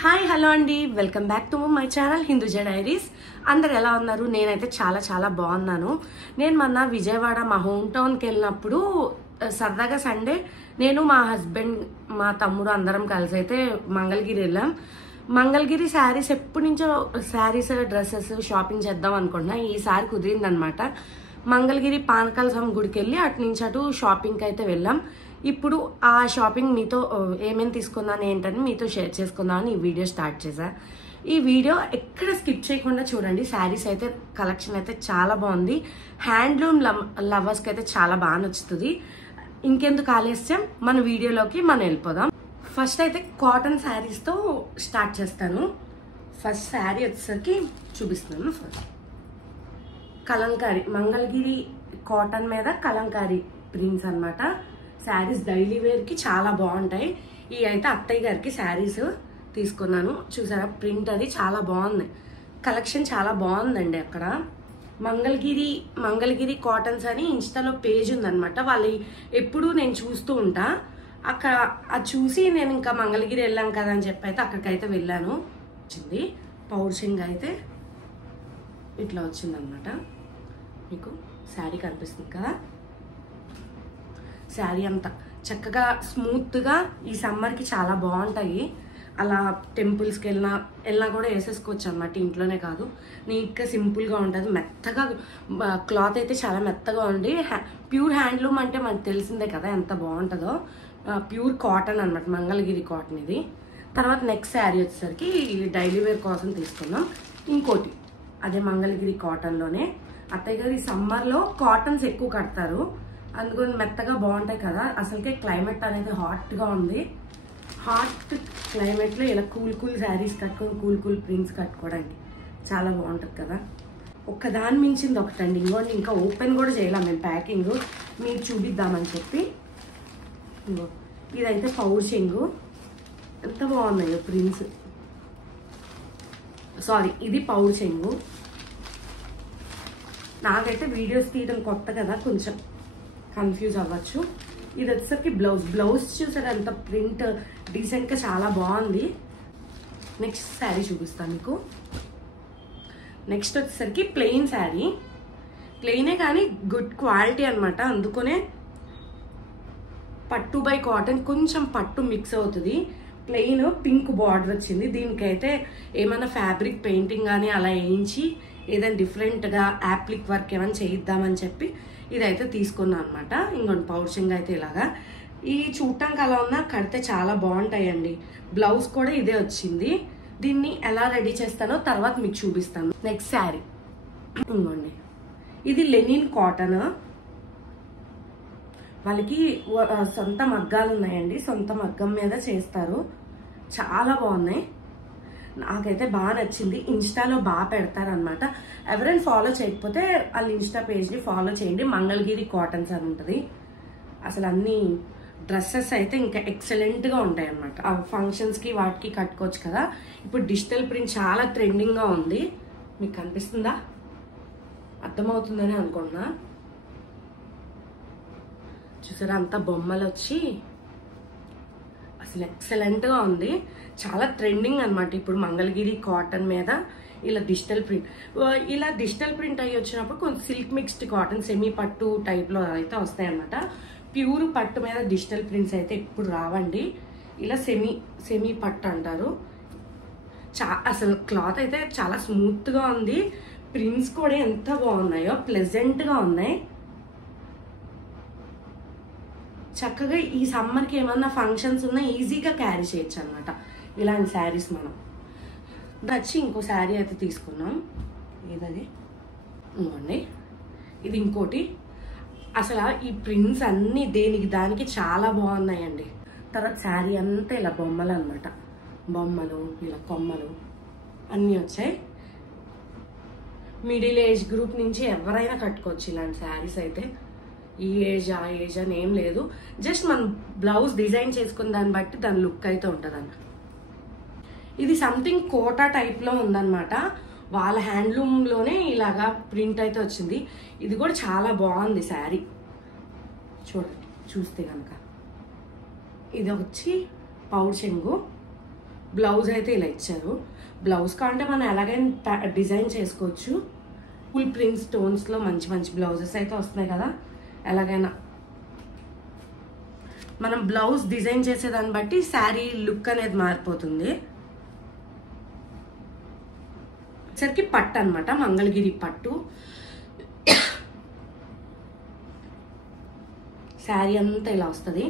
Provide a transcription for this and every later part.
Hi hello అండి, welcome back to my channel Hinduja diaries. అందరు ఎలా ఉన్నారు? నేనైతే చాలా చాలా బాగున్నాను. నేను మొన్న విజయవాడ మా హోమ్ టౌన్కి వెళ్ళినప్పుడు సరదాగా సండే నేను మా హస్బెండ్ మా తమ్ముడు అందరం కలిసి అయితే మంగళగిరి వెళ్ళాం. మంగళగిరి శారీస్ ఎప్పటి నుంచో శారీస్ డ్రెస్సెస్ షాపింగ్ చేద్దాం అనుకుంటున్నా. ఈసారి కుదిరిందనమాట. మంగళగిరి పానకాల స్వామి గుడికి వెళ్ళి అటు నుంచి అటు షాపింగ్కి అయితే వెళ్ళాం. ఇప్పుడు ఆ షాపింగ్ మీతో ఏమేమి తీసుకున్నాను ఏంటని మీతో షేర్ చేసుకుందామని ఈ వీడియో స్టార్ట్ చేశా. ఈ వీడియో ఎక్కడ స్కిప్ చేయకుండా చూడండి. శారీస్ అయితే కలెక్షన్ అయితే చాలా బాగుంది. హ్యాండ్లూమ్ లవర్స్కి అయితే చాలా బాగా నచ్చుతుంది. ఇంకెందుకు ఆలస్యం, మన వీడియోలోకి మనం వెళ్ళిపోదాం. ఫస్ట్ అయితే కాటన్ శారీస్తో స్టార్ట్ చేస్తాను. ఫస్ట్ శారీ వచ్చేసరికి చూపిస్తున్నాను. ఫస్ట్ కలంకారీ మంగళగిరి కాటన్ మీద కలంకారీ ప్రింట్స్ అనమాట. శారీస్ డైలీ వేర్కి చాలా బాగుంటాయి. ఈ అయితే అత్తయ్య గారికి శారీస్ తీసుకున్నాను. చూసారా ప్రింట్ అది చాలా బాగుంది. కలెక్షన్ చాలా బాగుందండి. అక్కడ మంగళగిరి కాటన్స్ అని ఇన్స్టాలో పేజ్ ఉందనమాట. వాళ్ళు ఎప్పుడూ నేను చూస్తూ ఉంటా. అక్కడ అది చూసి నేను ఇంకా మంగళగిరి వెళ్ళాం కదా అని చెప్పి అయితే అక్కడికైతే వెళ్ళాను. వచ్చింది పౌర్షింగ్ అయితే ఇట్లా వచ్చిందనమాట. మీకు శారీ కనిపిస్తుంది కదా. శారీ అంతా చక్కగా స్మూత్గా ఈ సమ్మర్కి చాలా బాగుంటాయి. అలా టెంపుల్స్కి వెళ్ళినా కూడా వేసేసుకోవచ్చు అనమాట. ఇంట్లోనే కాదు, నీట్గా సింపుల్గా ఉంటుంది. మెత్తగా క్లాత్ అయితే చాలా మెత్తగా ఉండి ప్యూర్ హ్యాండ్లూమ్ అంటే మనకు తెలిసిందే కదా ఎంత బాగుంటుందో. ప్యూర్ కాటన్ అనమాట, మంగళగిరి కాటన్ ఇది. తర్వాత నెక్స్ట్ శారీ వచ్చేసరికి డైలీ వేర్ కోసం తీసుకున్నాం. ఇంకోటి అదే మంగళగిరి కాటన్లోనే. అత్తయ్య గారు ఈ సమ్మర్లో కాటన్స్ ఎక్కువ కడతారు, అందుకని మెత్తగా బాగుంటాయి కదా. అసలుకే క్లైమేట్ అనేది హాట్గా ఉంది. హాట్ క్లైమేట్లో ఇలా కూల్ శారీస్ కట్టుకొని కూల్ ప్రింట్స్ కట్టుకోవడానికి చాలా బాగుంటుంది కదా. ఒక్కదాని మించింది ఒకటండి. ఇంకోటి ఇంకా ఓపెన్ కూడా చేయలేం మేము, ప్యాకింగ్ మీకు చూపిద్దామని చెప్పి. ఇంకో ఇదైతే పౌర్షింగ్, ఎంత బాగున్నాయో ప్రింట్స్. సారీ, ఇది పౌర్షింగ్. నాకైతే వీడియోస్ తీయడం కొత్త కదా, కొంచెం కన్ఫ్యూజ్ అవ్వచ్చు. ఇది వచ్చేసరికి బ్లౌజ్ చూసారు ఎంత ప్రింట్ డీసెంట్గా చాలా బాగుంది. నెక్స్ట్ శారీ చూపిస్తాను మీకు. నెక్స్ట్ వచ్చేసరికి ప్లెయిన్ శారీ. ప్లెయినే కానీ గుడ్ క్వాలిటీ అనమాట. అందుకనే పట్టు బై కాటన్, కొంచెం పట్టు మిక్స్ అవుతుంది. ప్లెయిన్ పింక్ బార్డర్ వచ్చింది. దీనికైతే ఏమైనా ఫ్యాబ్రిక్ పెయింటింగ్ కానీ అలా వేయించి ఏదైనా డిఫరెంట్గా యాప్లిక్ వర్క్ ఏమైనా చేయిద్దామని చెప్పి ఇదైతే తీసుకున్నాను అనమాట. ఇంకొంటి పౌర్షింగ్ అయితే ఇలాగా. ఈ చూడటానికి అలా ఉన్నా కడితే చాలా బాగుంటాయండి. బ్లౌజ్ కూడా ఇదే వచ్చింది. దీన్ని ఎలా రెడీ చేస్తానో తర్వాత మీకు చూపిస్తాను. నెక్స్ట్ శారీ ఇంకోండి, ఇది లెనిన్ కాటన్. వాళ్ళకి సొంత మగ్గాలు ఉన్నాయండి, సొంత మగ్గం మీద చేస్తారు. చాలా బాగున్నాయి, నాకైతే బాగా నచ్చింది. ఇన్స్టాలో బాగా పెడతారనమాట. ఎవరైనా ఫాలో చేయకపోతే వాళ్ళ ఇన్స్టా పేజ్ని ఫాలో చేయండి. మంగళగిరి కాటన్స్ అని ఉంటుంది. అసలు అన్ని డ్రెస్సెస్ అయితే ఇంకా ఎక్సలెంట్గా ఉంటాయి అనమాట. ఆ ఫంక్షన్స్కి వాటికి కట్టుకోవచ్చు కదా. ఇప్పుడు డిజిటల్ ప్రింట్ చాలా ట్రెండింగ్గా ఉంది. మీకు కనిపిస్తుందా? అర్థమవుతుందని అనుకున్నా. చూసారా అంతా బొమ్మలు వచ్చి అసలు ఎక్సలెంట్గా ఉంది. చాలా ట్రెండింగ్ అనమాట ఇప్పుడు మంగళగిరి కాటన్ మీద ఇలా డిజిటల్ ప్రింట్. ఇలా డిజిటల్ ప్రింట్ అయ్యి వచ్చినప్పుడు కొంచెం సిల్క్ మిక్స్డ్ కాటన్ సెమీ పట్టు టైప్లో అయితే వస్తాయి అనమాట. ప్యూర్ పట్టు మీద డిజిటల్ ప్రింట్స్ అయితే ఎప్పుడు రావండి. ఇలా సెమీ పట్టు అంటారు. అసలు క్లాత్ అయితే చాలా స్మూత్గా ఉంది. ప్రింట్స్ కూడా ఎంత బాగున్నాయో, ప్లెజెంట్గా ఉన్నాయి. చక్కగా ఈ సమ్మర్కి ఏమన్నా ఫంక్షన్స్ ఉన్నా ఈజీగా క్యారీ చేయొచ్చు అనమాట ఇలాంటి శారీస్. మనం నచ్చి ఇంకో శారీ అయితే తీసుకున్నాం. ఏదది ఇవ్వండి, ఇది ఇంకోటి. అసలు ఈ ప్రింట్స్ అన్నీ దేనికి దానికి చాలా బాగున్నాయండి. తర్వాత శారీ అంతా ఇలా బొమ్మలు అనమాట. బొమ్మలు ఇలా కొమ్మలు అన్నీ వచ్చాయి. మిడిల్ ఏజ్ గ్రూప్ నుంచి ఎవరైనా కట్టుకోవచ్చు ఇలాంటి శారీస్ అయితే. ఈ ఏజ్ ఆ ఏజ్ అని ఏం లేదు, జస్ట్ మనం బ్లౌజ్ డిజైన్ చేసుకున్న దాన్ని బట్టి దాని లుక్ అయితే ఉంటుంది. ఇది సంథింగ్ కోటా టైప్లో ఉందన్నమాట. వాళ్ళ హ్యాండ్లూమ్లోనే ఇలాగా ప్రింట్ అయితే వచ్చింది. ఇది కూడా చాలా బాగుంది శారీ. చూడండి చూస్తే కనుక ఇది వచ్చి పౌర్షింగు. బ్లౌజ్ అయితే ఇలా ఇచ్చారు. బ్లౌజ్ కాంటే మనం ఎలాగైనా డిజైన్ చేసుకోవచ్చు. ఫుల్ ప్రింట్ స్టోన్స్లో మంచి మంచి బ్లౌజెస్ అయితే వస్తున్నాయి కదా, ఎలాగైనా మనం బ్లౌజ్ డిజైన్ చేసేదాన్ని బట్టి శారీ లుక్ అనేది మారిపోతుంది. సరికి పట్టు అనమాట, మంగళగిరి పట్టు. శారీ అంతా ఇలా వస్తుంది.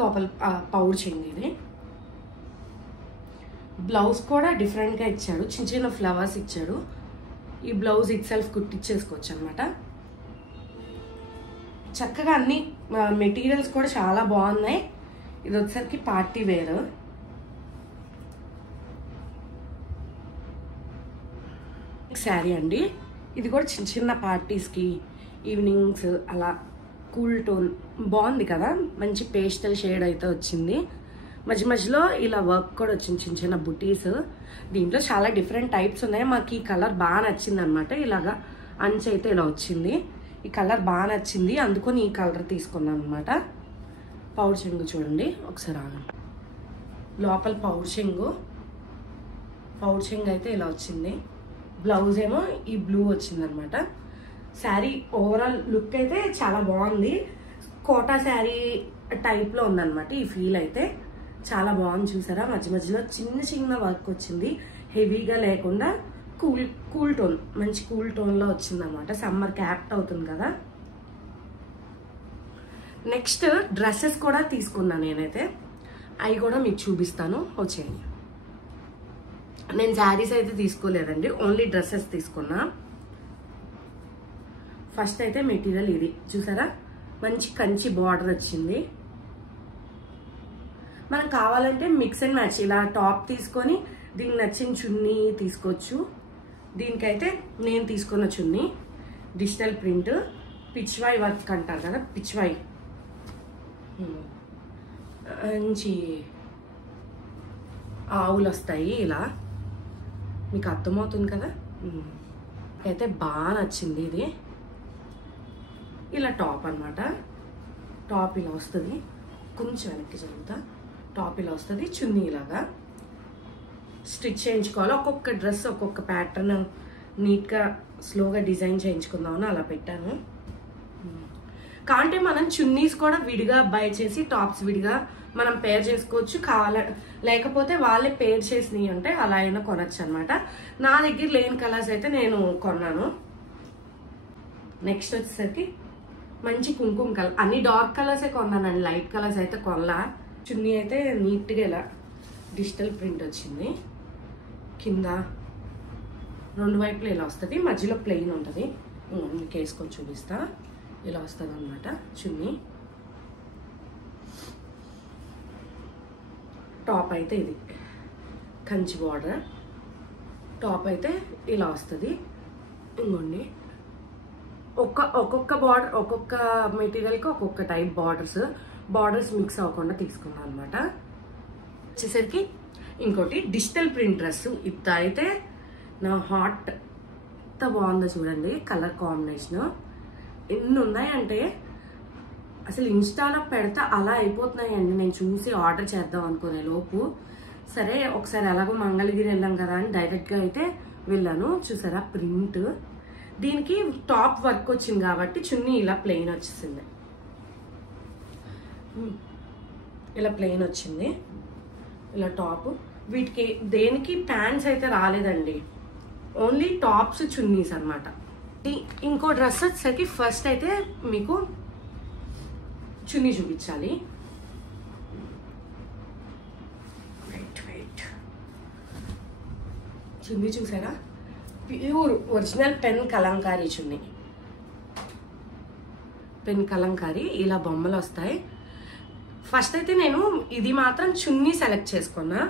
లోపల పౌడ్ చెంది. ఇది బ్లౌజ్ కూడా డిఫరెంట్గా ఇచ్చాడు, చిన్న చిన్న ఫ్లవర్స్ ఇచ్చాడు. ఈ బ్లౌజ్ ఇట్ సెల్ఫ్ కుట్టించేసుకోవచ్చు అనమాట. చక్కగా అన్ని మెటీరియల్స్ కూడా చాలా బాగున్నాయి. ఇది వచ్చేసరికి పార్టీ వేర్. శారీ అండి, ఇది కూడా చిన్న చిన్న పార్టీస్కి, ఈవినింగ్స్ అలా కూల్ టోన్ బాగుంది కదా, మంచి పేస్టల్ షేడ్ అయితే వచ్చింది. మధ్య మధ్యలో ఇలా వర్క్ కూడా వచ్చింది, చిన్న చిన్న బుటీస్. దీంట్లో చాలా డిఫరెంట్ టైప్స్ ఉన్నాయి. మాకు ఈ కలర్ బాగా నచ్చింది అనమాట. ఇలాగా అంచు అయితే ఇలా వచ్చింది. ఈ కలర్ బాగా నచ్చింది, అందుకని ఈ కలర్ తీసుకున్నాను అనమాట. పౌడ్ చెంగు చూడండి ఒకసారి ఆగండి. లోపల పౌడ్ చెంగు అయితే ఇలా వచ్చింది. బ్లౌజ్ ఏమో ఈ బ్లూ వచ్చింది అనమాట. శారీ ఓవరాల్ లుక్ అయితే చాలా బాగుంది. కోటా శారీ టైప్లో ఉందన్నమాట. ఈ ఫీల్ అయితే చాలా బాగుంది. చూసారా, మధ్య మధ్యలో చిన్న చిన్న వర్క్ వచ్చింది, హెవీగా లేకుండా కూల్ టోన్, మంచి కూల్ టోన్లో వచ్చింది అనమాట. సమ్మర్కి యాప్ట్ అవుతుంది కదా. నెక్స్ట్ డ్రెస్సెస్ కూడా తీసుకున్నాను నేనైతే, అవి కూడా మీకు చూపిస్తాను, వచ్చేయండి. నేను శారీస్ అయితే తీసుకోలేదండి, ఓన్లీ డ్రెస్సెస్ తీసుకున్నా. ఫస్ట్ అయితే మెటీరియల్ ఇది చూసారా, మంచి కంచి బార్డర్ వచ్చింది. మనం కావాలంటే మిక్స్ అండ్ మ్యాచ్ ఇలా టాప్ తీసుకొని దీనికి నచ్చిన చున్నీ తీసుకోవచ్చు. దీనికైతే నేను తీసుకున్న చున్నీ డిజిటల్ ప్రింట్, పిచ్వాయ్ వర్క్ అంటారు కదా, పిచ్వాయ్ మంచి ఆవులు వస్తాయి ఇలా, మీకు అర్థమవుతుంది కదా. అయితే బాగా నచ్చింది ఇది. ఇలా టాప్ అనమాట. టాప్ ఇలా వస్తుంది, కొంచెం వెనక్కి జరుగుతా. టాప్ ఇలా వస్తుంది, చున్నీ ఇలాగా స్టిచ్ చేయించుకోవాలి. ఒక్కొక్క డ్రెస్ ఒక్కొక్క ప్యాటర్న్ నీట్గా స్లోగా డిజైన్ చేయించుకుందామని అలా పెట్టాను. కాంటే మనం చున్నీస్ కూడా విడిగా బై చేసి టాప్స్ విడిగా మనం పేర్ చేసుకోవచ్చు. లేకపోతే వాళ్ళే పేర్ చేసినవి అంటే అలా అయినా కొనచ్చు అనమాట. నా దగ్గర లేని కలర్స్ అయితే నేను కొన్నాను. నెక్స్ట్ వచ్చేసరికి మంచి కుంకుమ కలర్, అన్ని డార్క్ కలర్సే కొన్నానండి, లైట్ కలర్స్ అయితే కొనలా. చున్నీ అయితే నీట్గా ఇలా డిజిటల్ ప్రింట్ వచ్చింది. కింద రెండు వైపులు ఇలా వస్తుంది, మధ్యలో ప్లెయిన్ ఉంటుంది. మీకు వేసుకొని చూపిస్తా. ఇలా వస్తుంది అనమాట చున్నీ. టాప్ అయితే ఇది కంచి బార్డర్. టాప్ అయితే ఇలా వస్తుంది. ఇంకోండి ఒక్కొక్క బార్డర్, ఒక్కొక్క మెటీరియల్కి ఒక్కొక్క టైప్ బార్డర్స్ మిక్స్ అవ్వకుండా తీసుకున్నాను అనమాట. వచ్చేసరికి ఇంకోటి డిజిటల్ ప్రింట్ డ్రెస్. ఇది అయితే నా హార్ట్ ఎంత బాగుందో చూడండి, కలర్ కాంబినేషన్ ఎన్ని ఉన్నాయంటే అసలు ఇన్స్టాలో పెడితే అలా అయిపోతున్నాయండి. నేను చూసి ఆర్డర్ చేద్దాం అనుకునే లోపు సరే ఒకసారి ఎలాగో మంగళగిరి వెళ్ళాం కదా అని డైరెక్ట్గా అయితే వెళ్ళాను. చూసారా ప్రింట్, దీనికి టాప్ వర్క్ వచ్చింది కాబట్టి చున్నీ ఇలా ప్లెయిన్ వచ్చేసింది. ఇలా ప్లెయిన్ వచ్చింది, ఇలా టాప్. వీటికి దేనికి ప్యాంట్స్ అయితే రాలేదండి, ఓన్లీ టాప్స్ చున్నీస్ అనమాట. ఇంకో డ్రెస్ వచ్చేసరికి ఫస్ట్ అయితే మీకు చున్నీ చూపించాలి. చున్నీ చూసారా, ప్యూర్ ఒరిజినల్ పెన్ కలంకారీ చున్నీ. పెన్ కలంకారీ ఇలా బొమ్మలు వస్తాయి. ఫస్ట్ అయితే నేను ఇది మాత్రం చున్నీ సెలెక్ట్ చేసుకున్నా.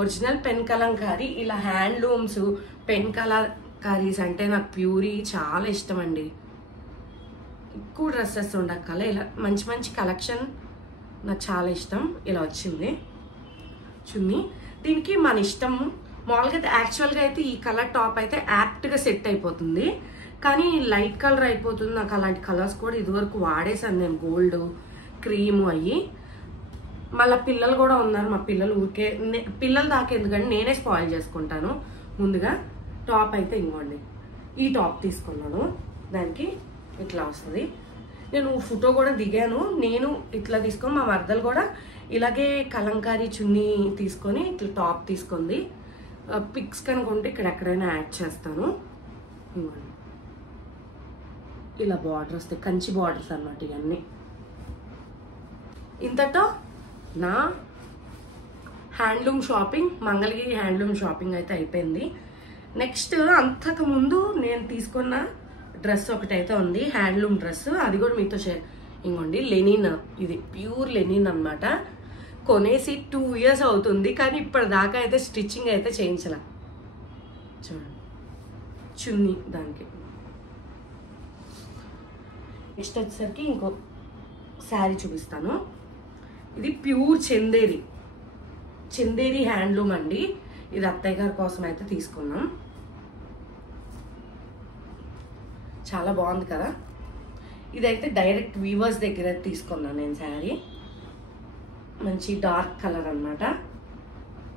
ఒరిజినల్ పెన్ కలంకారీ, ఇలా హ్యాండ్లూమ్స్ పెన్ కలంకారీస్ అంటే నాకు ప్యూరీ చాలా ఇష్టం అండి. ఎక్కువ డ్రెస్సెస్ ఉండక్కల ఇలా మంచి మంచి కలెక్షన్ నాకు చాలా ఇష్టం. ఇలా వచ్చింది చున్నీ. దీనికి మన ఇష్టం. మామూలుగా అయితే యాక్చువల్గా అయితే ఈ కలర్ టాప్ అయితే యాప్ట్గా సెట్ అయిపోతుంది, కానీ లైట్ కలర్ అయిపోతుంది. నాకు అలాంటి కలర్స్ కూడా ఇదివరకు వాడేసాను నేను, గోల్డ్ క్రీము అయ్యి. మళ్ళీ పిల్లలు కూడా ఉన్నారు, మా పిల్లలు ఊరికే పిల్లల దాకా ఎందుకంటే నేనే స్పాయిల్ చేసుకుంటాను. ముందుగా టాప్ అయితే ఇంకోండి ఈ టాప్ తీసుకున్నాను, దానికి ఇట్లా వస్తుంది. నేను ఫోటో కూడా దిగాను, నేను ఇట్లా తీసుకొని మా మరదలు కూడా ఇలాగే కలంకారీ చున్నీ తీసుకొని ఇట్లా టాప్ తీసుకుంది. పిక్స్ కనుకుంటే ఇక్కడ ఎక్కడైనా యాడ్ చేస్తాను. ఇలా బార్డర్ వస్తాయి, కంచి బార్డర్స్ అన్నమాట ఇవన్నీ. ఇంతతో నా handloom shopping, Mangalagiri handloom shopping అయితే అయిపోయింది. నెక్స్ట్ అంతకుముందు నేను తీసుకున్న డ్రెస్ ఒకటైతే ఉంది, హ్యాండ్లూమ్ డ్రెస్. అది కూడా మీతో షేర్. ఇంకోండి లెనిన్, ఇది ప్యూర్ లెనిన్ అనమాట. కొనేసి 2 years అవుతుంది, కానీ ఇప్పటిదాకా అయితే స్టిచ్చింగ్ అయితే చేయించాల. చూడండి చున్నీ దానికి. నెక్స్ట్ వచ్చేసరికి ఇంకో శారీ చూపిస్తాను. ఇది ప్యూర్ చందేరి హ్యాండ్లూమ్ అండి. ఇది అత్తయ్య గారి కోసం అయితే తీసుకున్నాం. చాలా బాగుంది కదా. ఇదైతే డైరెక్ట్ వీవర్స్ దగ్గర తీసుకున్నాను నేను శారీ. మంచి డార్క్ కలర్ అనమాట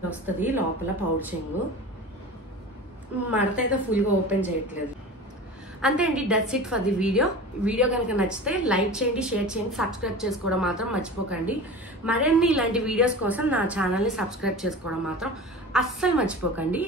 వస్తుంది. లోపల పౌచింగ్, మడత అయితే ఫుల్గా ఓపెన్ చేయట్లేదు. అంతే అండి, that's it for the video. Video కనుక నచ్చితే లైక్ చేయండి, షేర్ చేయండి, సబ్స్క్రైబ్ చేసుకోవడం మాత్రం మర్చిపోకండి. మరిన్ని ఇలాంటి వీడియోస్ కోసం నా ఛానల్ని సబ్స్క్రైబ్ చేసుకోవడం మాత్రం అస్సలు మర్చిపోకండి.